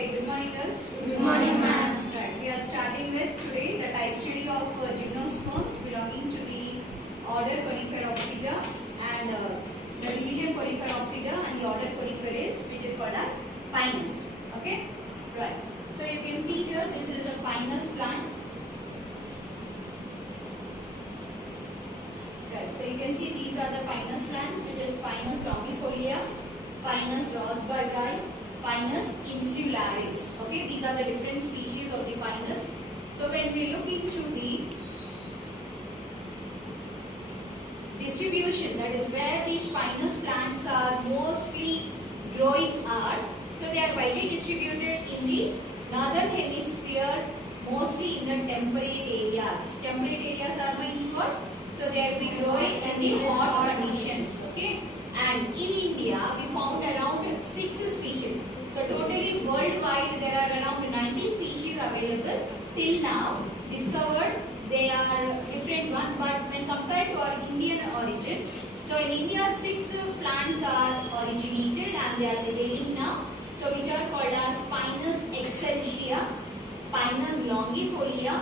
Okay, good morning girls. Good morning, ma'am. Right, we are starting with today the type study of gymnosperms belonging to the order Coniferopsida and the division Coniferopsida and the order Coniferates, which is called as Pinus. Okay, right. So you can see here this is a Pinus plant. Right, so you can see these are the Pinus plants, which is Pinus longifolia, Pinus rosbergi, Pinus insularis. Okay, these are the different species of the Pinus. So when we look into the distribution, that is where these Pinus plants are mostly growing are, so they are widely distributed in the northern hemisphere, mostly in the temperate areas. Temperate areas are means what? So they will be growing in the hot conditions. Okay, and in India we found around 6 species. So totally worldwide there are around 90 species available till now discovered. They are different one, but when compared to our Indian origin, so in India 6 plants are originated and they are prevailing now. So which are called as Pinus excelsia, Pinus longifolia,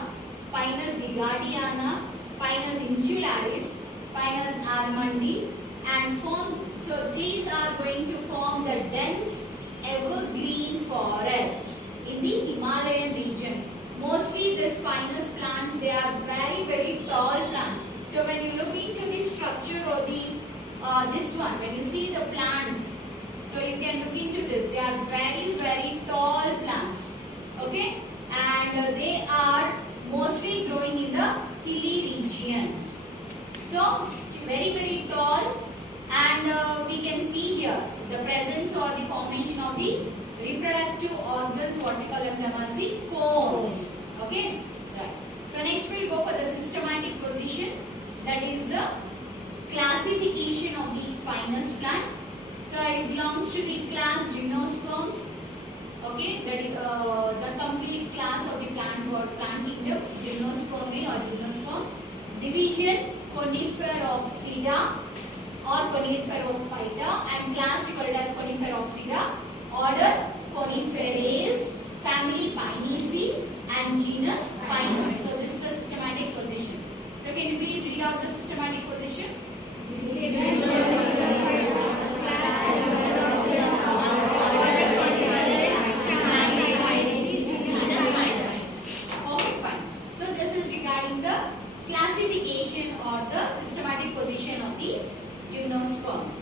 Pinus gigardiana, Pinus insularis, Pinus armandi, and form. So these are going to form the dense evergreen forest in the Himalayan regions. Mostly the Pinus plants, they are very tall plants. So when you look into the structure or the this one, when you see the plants, so you can look into this. They are very tall plants. Okay, and they are mostly growing in the hilly regions. So very tall, and we can see here the presence or the formation of the reproductive organs, what we call them as the cones. Okay, right. So next we will go for the systematic position, that is the classification of these Pinus plant. So it belongs to the class Gymnosperms. Okay, that is the complete class of the plant kingdom, Gymnospermae or Gymnosperm. Division Coniferopsida or Coniferophyta, and class we call it as Coniferopsida. Order Coniferates, family Pinaceae, and genus Pinus. So this is the systematic position. So can you please read out the systematic position? Classification or the systematic position of the gymnosperms.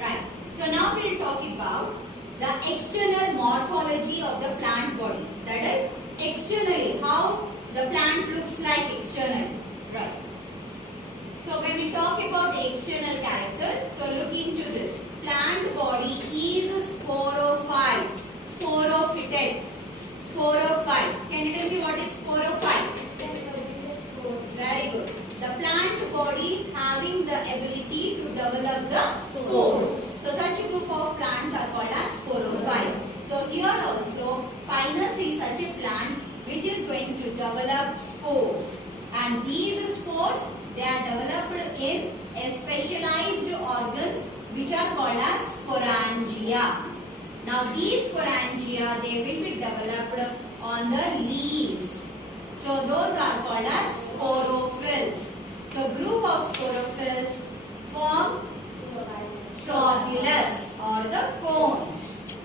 Right. So now we will talk about the external morphology of the plant body. That is externally, how the plant looks like externally. Right. So when we talk about the external character, so look into this. Plant body is sporophyte. Sporophyte. Sporophyte. Can you tell me what is sporophyte? Very good. The plant body having the ability to develop the spores. So such a group of plants are called as sporophyte. So here also Pinus is such a plant which is going to develop spores. And these spores, they are developed in a specialized organs which are called as sporangia. Now these sporangia, they will be developed on the leaves. So those are called as sporophylls. So group of sporophylls form strodulus or the cones.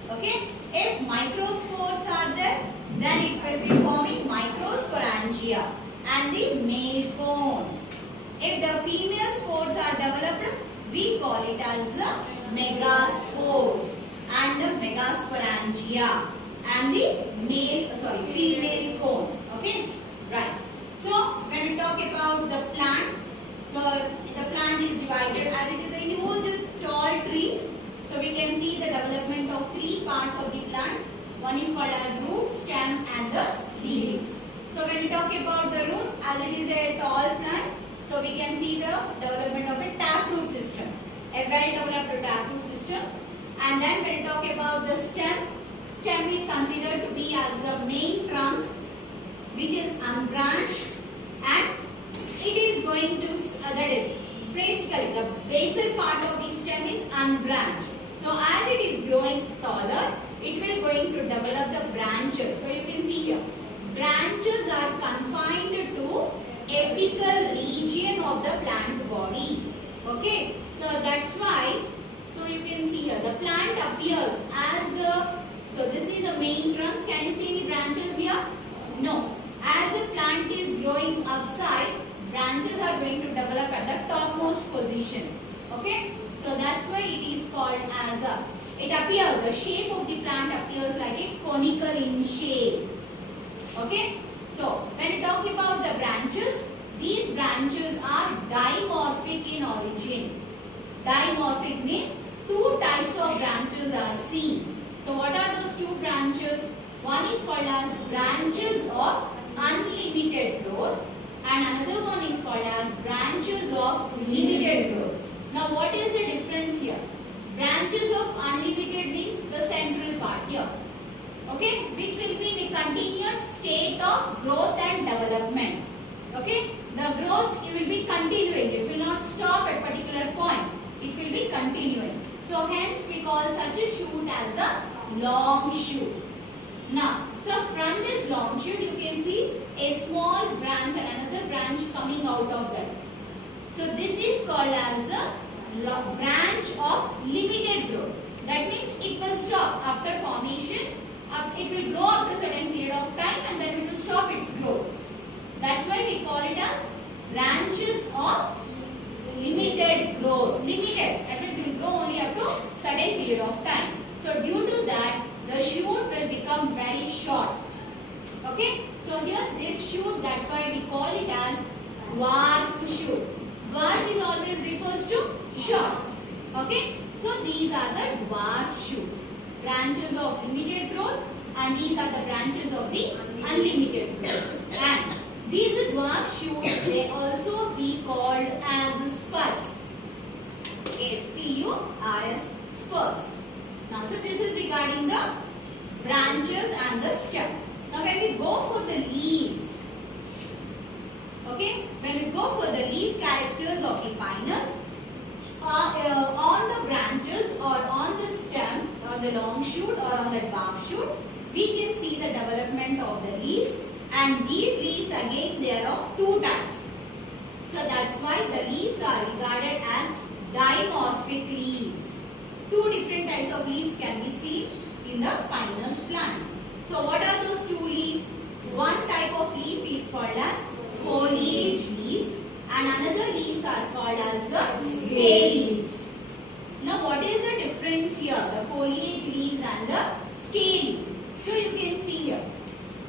Okay. If microspores are there, then it will be forming microsporangia and the male cone. If the female spores are developed, we call it as the megaspores and the megasporangia and the female cone. Okay. Right. So when we talk about the plant, so the plant is divided as it is a huge tall tree. So we can see the development of 3 parts of the plant. One is called as root, stem and the leaves. So when we talk about the root, as it is a tall plant, so we can see the development of a taproot system. A well-developed taproot system. And then when we talk about the stem, stem is considered to be as the main trunk which is unbranched, and it is going to, that is basically the basal part of the stem is unbranched. So as it is growing taller, it will going to develop the branches. So you can see here, branches are confined to apical region of the plant body. Okay, so that's why, so you can see here, the plant appears as a, so this is a main trunk. Can you see any branches here? No. As the plant is growing upside, branches are going to develop at the topmost position. Okay, so that's why it is called as a, it appears, the shape of the plant appears like a conical in shape. Okay, so when we talk about the branches, these branches are dimorphic in origin. Dimorphic means two types of branches are seen. So what are those two branches? One is called as branches of unlimited growth and another one is called as branches of limited growth. Now what is the difference here? Branches of unlimited means the central part here. Okay, which will be in a continued state of growth and development. Okay, the growth, it will be continuing, it will not stop at particular point, it will be continuing. So hence we call such a shoot as the long shoot. Now, so from this long shoot you can see a small branch and another branch coming out of that. So this is called as the branch of limited growth. That means it will stop after formation. It will grow up to a certain period of time and then it will stop its growth. That's why we call it as branches of limited growth. Limited, that means it will grow only up to a certain period of time. So due to that, the shoot will become very short. Okay, so here this shoot, that's why we call it as dwarf shoot. Dwarf is always refers to short. Okay, so these are the dwarf shoots. Branches of limited growth and these are the branches of the unlimited growth. And these dwarf shoots, they also be called as spurs. S-P-U-R-S, spurs. Now, so this is regarding the branches and the stem. Now, when we go for the leaves, okay, when we go for the leaf characters of the Pinus, on the branches or on the stem, on the long shoot or on the dwarf shoot, we can see the development of the leaves, and these leaves again they are of two types. So that's why the leaves are regarded as dimorphic leaves. Two different types of leaves can be seen in the Pinus plant. So what are those two leaves? One type of leaf is called as foliage leaves and another leaves are called as the scale leaves. Now what is the difference here? The foliage leaves and the scale leaves. So you can see here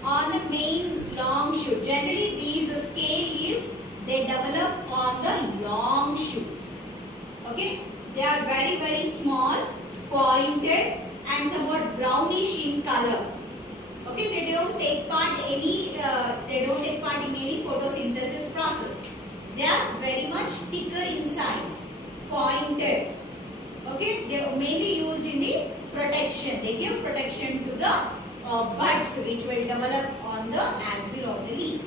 on the main long shoot, generally these scale leaves, they develop on the long shoots. Okay, they are very small, pointed and somewhat brownish in color. Okay, they don't take part in any photosynthesis process. They are very much thicker in size, pointed. Okay, they are mainly used in the protection. They give protection to the buds which will develop on the axil of the leaf.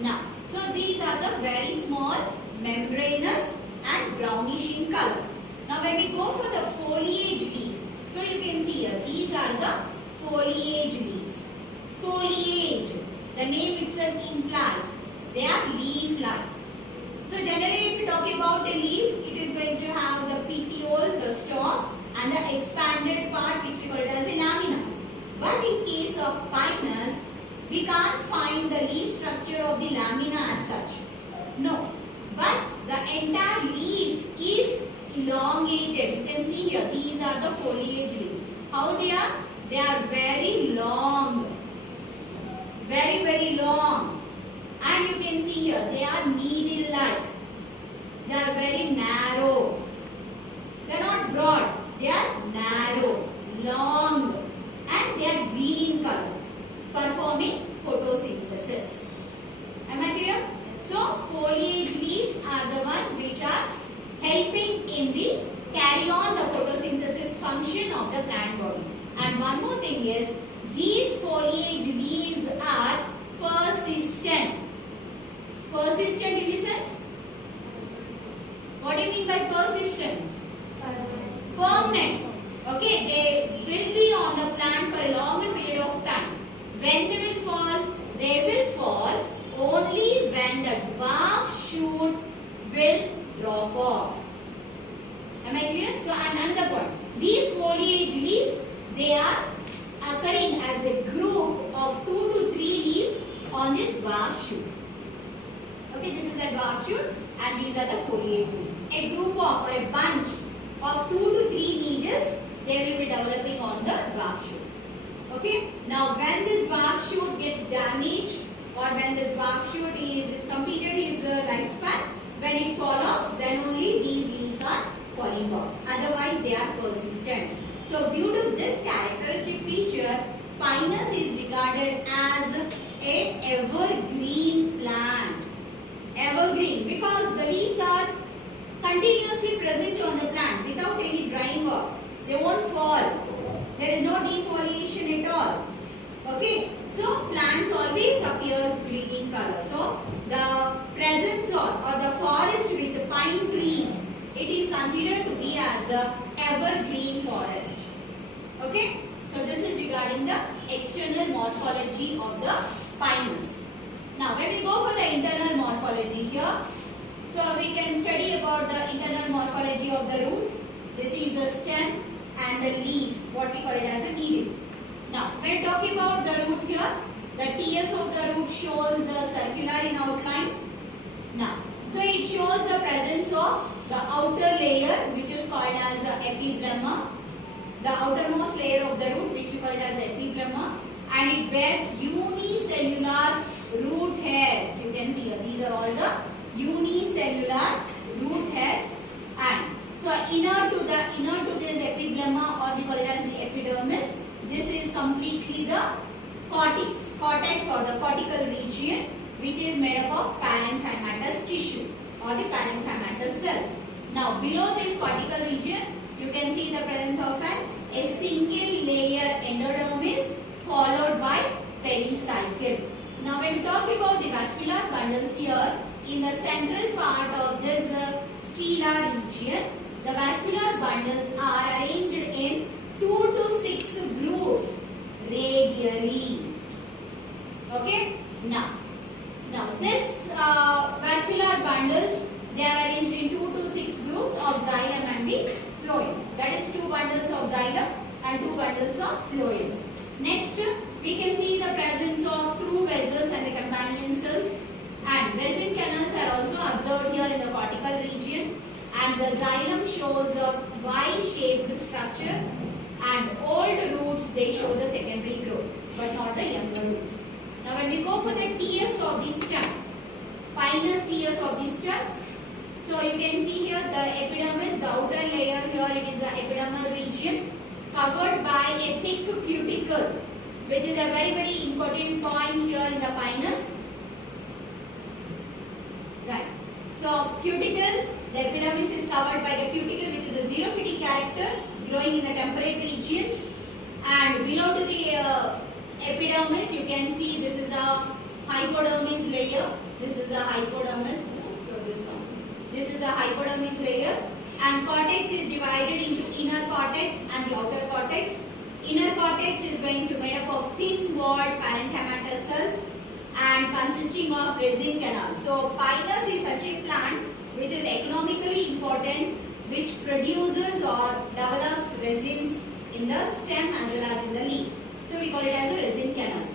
Now, so these are the very small, membranous and brownish in color. Now, when we go for the foliage leaf, so you can see here, these are the foliage leaves. Foliage, the name itself implies they are leaf-like. So generally if you talk about a leaf, it is going to have the petiole, the stalk and the expanded part which we call it as a lamina. But in case of Pinus, we can't find the leaf structure of the lamina as such. No, but the entire leaf is elongated. You can see here, these are the foliage leaves. How they are? They are very long. Very long. And you can see here, they are needle-like. They are very narrow. They are not broad. They are narrow, long, and they are green in color, performing photosynthesis. Am I clear? So, foliage leaves are the ones which are helping in the carry on the photosynthesis function of the plant body. And one more thing is, these foliage leaves are persistent. Persistent in the sense? What do you mean by persistent? Permanent. Okay, they will be on the plant for a longer period on this dwarf shoot. Okay, this is a dwarf shoot and these are the foliage roots. A group of or a bunch of 2 to 3 needles, they will be developing on the dwarf shoot. Okay, now when this dwarf shoot gets damaged or when the dwarf shoot is completed its lifespan, when it falls off, then only these leaves are falling off. Otherwise, they are persistent. So, due to this characteristic feature, Pinus is regarded as a evergreen plant. Evergreen because the leaves are continuously present on the plant without any drying off. They won't fall. There is no defoliation at all. Okay. So plants always appears green in color. So the presence or the forest with pine trees, it is considered to be as a evergreen forest. Okay. So this is regarding the external morphology of the Pinus. Now when we go for the internal morphology here, so we can study about the internal morphology of the root. This is the stem and the leaf, what we call it as a needle. Now, when talking about the root here, the TS of the root shows the circular in outline. Now, so it shows the presence of the outer layer, which is called as the epiblema. The outermost layer of the root, which we call it as epiblema, and it bears unicellular root hairs. You can see here, these are all the unicellular root hairs. And so inner to this epiblema, or we call it as the epidermis, this is completely the cortex or the cortical region, which is made up of parenchymatous tissue or the parenchymatous cells. Now below this cortical region, you can see the presence of a single layer endodermis followed by pericycle. Now when we talk about the vascular bundles here, in the central part of this stellar region, the vascular bundles are arranged in 2 to 6 grooves radially. Okay. Now this vascular bundles, they are arranged in 2 to 6 groups of xylem and the phloem. That is 2 bundles of xylem and 2 bundles of phloem. Next, we can see the presence of true vessels and the companion cells, and resin canals are also observed here in the cortical region, and the xylem shows a Y-shaped structure, and old roots, they show the secondary growth but not the younger roots. Now when we go for the TS of the stem, Pinus TS of the stem, so you can see here the epidermis, the outer layer here, it is the epidermal region covered by a thick cuticle, which is a very, very important point here in the Pinus. Right. So cuticle, the epidermis is covered by the cuticle, which is a xerophytic character growing in the temperate regions, and below to the epidermis you can see this is a hypodermis layer. This is a hypodermis. So this is a hypodermis layer, and cortex is divided into inner cortex and the outer cortex. Inner cortex is going to be made up of thin walled parenchymatous cells and consisting of resin canal. So Pinus is such a plant which is economically important, which produces or develops resins in the stem as well as in the leaf. So we call it as the resin canals.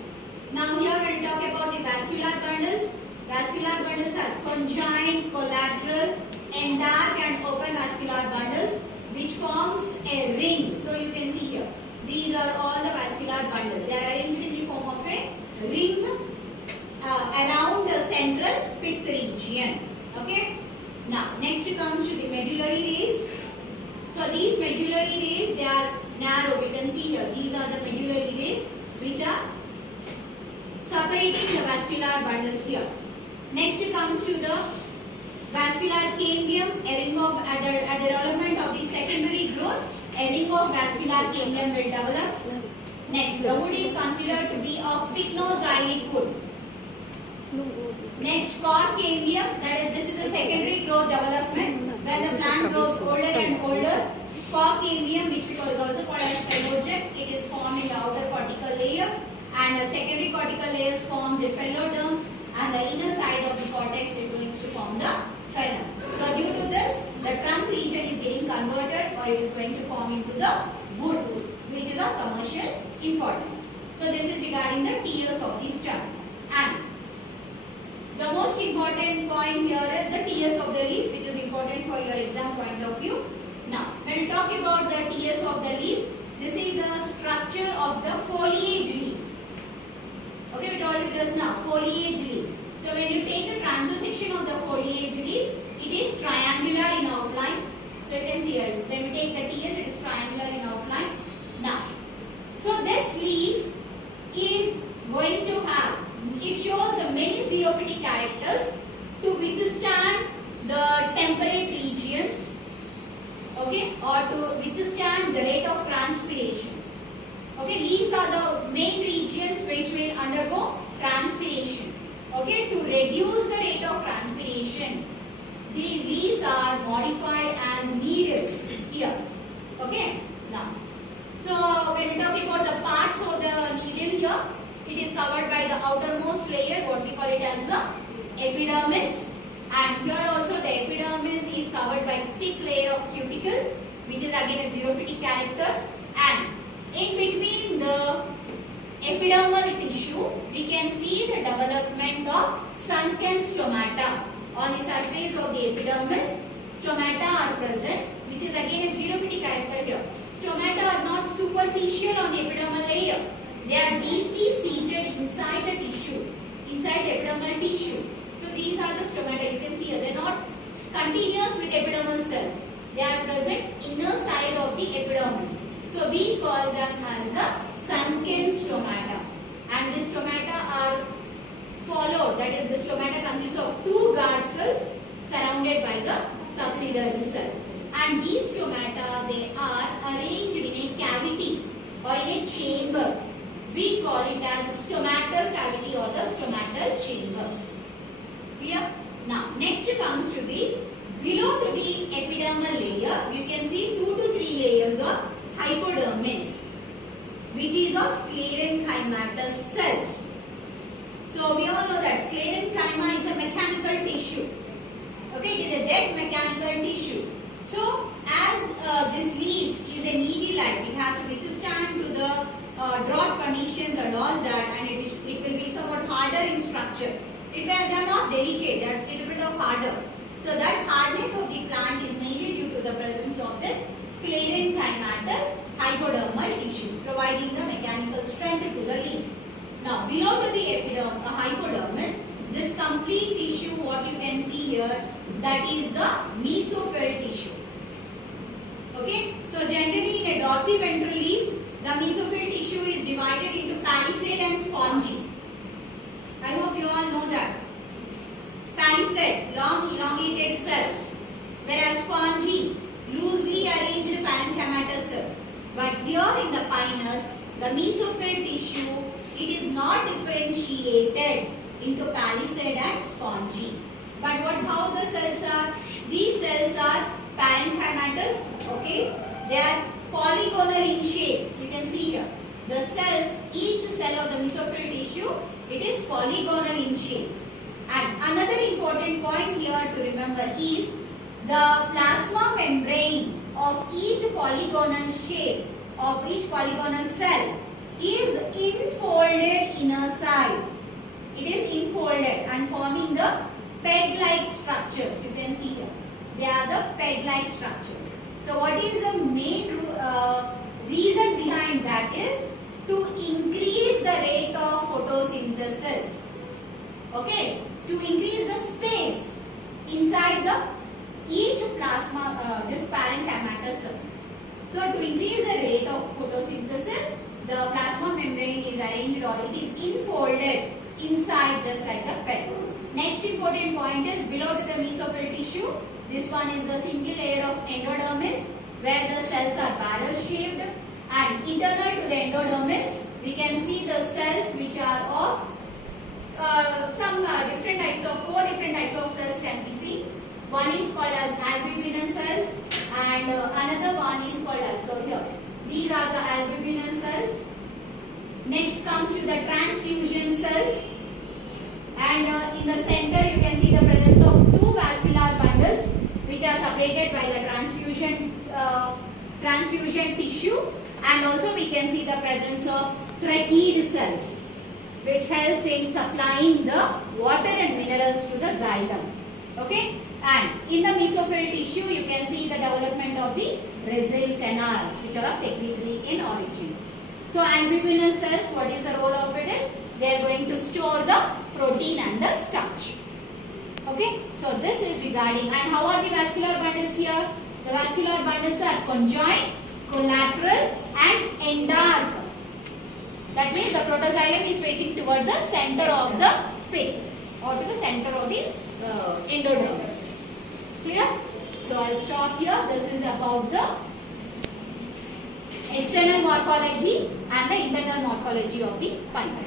Now here when we talk about the vascular bundles are conjoined, collateral, and dark and open vascular bundles which forms a ring. So you can see here, these are all the vascular bundles. They are arranged in the form of a ring around the central pith region. Okay. Now next comes to the medullary rays. So these medullary rays, they are narrow. We can see here, these are the medullary rays which are separating the vascular bundles here. Next comes to the vascular cambium, a ring of at the development of the secondary growth, a ring of vascular cambium will develop. Next, the wood is considered to be a pycnoxylic wood. Next, cork cambium, that is, this is a secondary growth development. When the plant grows older and older, cork cambium, which we is also called as phylogen, it is formed in the outer cortical layer, and the secondary cortical layers forms a phyloderm, and the inner side of the cortex is going to form the phloem. So due to this, the trunk region is getting converted, or it is going to form into the wood, which is of commercial importance. So this is regarding the tears of the stem. And important point here is the TS of the leaf, which is important for your exam point of view. Now, when we talk about the TS of the leaf, this is a structure of the foliage leaf. Okay, we told you just now, foliage leaf. So when you take the transverse section of the foliage leaf, it is triangular in outline. So you can see here, when we take the TS, it is triangular in outline. Now, so this leaf is going to have, it shows the many xerophytic characters to withstand the temperate regions, okay, or to withstand the rate of transpiration. Okay, leaves are the main regions which will undergo transpiration. Okay, to reduce the rate of transpiration, these leaves are modified as needles here. Okay, now, so when we talk about the parts of the needle here, it is covered by the outermost layer, what we call it as the epidermis, and here also the epidermis is covered by thick layer of cuticle, which is again a xerophytic character, and in between the epidermal tissue, we can see the development of sunken stomata. On the surface of the epidermis, stomata are present, which is again a xerophytic character here. Stomata are not superficial on the epidermal layer. They are deeply seated inside the tissue, inside the epidermal tissue. So these are the stomata. You can see here, they are not continuous with epidermal cells. They are present inner side of the epidermis. So we call them as the sunken stomata. And these stomata are followed, that is the stomata consists of two guard cells surrounded by the subsidiary cells. And these stomata, they are arranged in a cavity or in a chamber. We call it as stomatal cavity or the stomatal chamber. Clear? Now, next comes to the, below to the epidermal layer, you can see 2 to 3 layers of hypodermis, which is of sclerenchymatous cells. So, we all know that sclerenchyma is a mechanical tissue. Okay, it is a dead mechanical tissue. So, as this leaf is a needle-like, it has to withstand to the drought conditions and all that, and it will be somewhat harder in structure. They are not delicate, they are a little bit of harder. So that hardness of the plant is mainly due to the presence of this sclerenchymatous hypodermal tissue, providing the mechanical strength to the leaf. Now, below to the hypodermis, this complete tissue, what you can see here, that is the mesophyll tissue. Okay, so generally in a dorsiventral leaf, the mesophyll tissue is divided into palisade and spongy. I hope you all know that. Palisade, long elongated cells, whereas spongy, loosely arranged parenchymatous cells. But here in the Pinus, the mesophyll tissue, it is not differentiated into palisade and spongy. But how the cells are? These cells are parenchymatous, okay? They are polygonal in shape. You can see here. The cells, each cell of the mesophyll tissue, it is polygonal in shape. And another important point here to remember is the plasma membrane of each polygonal shape, of each polygonal cell is infolded inner side. It is infolded and forming the peg-like structures. You can see here. They are the peg-like structures. So what is the main reason behind that is to increase the rate of photosynthesis. Okay, to increase the space inside the each plasma, this parenchymatous cell. So to increase the rate of photosynthesis, the plasma membrane is arranged or it is infolded inside just like a peg. Next important point is below to the mesophyll tissue. This one is the single layer of endodermis where the cells are barrel shaped, and internal to the endodermis we can see the cells which are of some different types of 4 different types of cells can be seen. One is called as albubinous cells and another one is called as, so here these are the albubinous cells. Next comes to the transfusion cells, and in the center you can see the presence of 2 vascular bundles which are separated by the transfusion tissue, and also we can see the presence of tracheid cells. which helps in supplying the water and minerals to the xylem. Okay, and in the mesophyll tissue you can see the development of the Brazil canals, which are secretory in origin. So albubinous cells, what is the role of it is, they are going to store the protein and the starch. Okay, so this is regarding, and how are the vascular bundles here? The vascular bundles are conjoined, collateral and endarch. That means the protoxylem is facing towards the center of the pith or to the center of the endodermis. Clear? So I'll stop here. This is about the external morphology and the internal morphology of the pinus.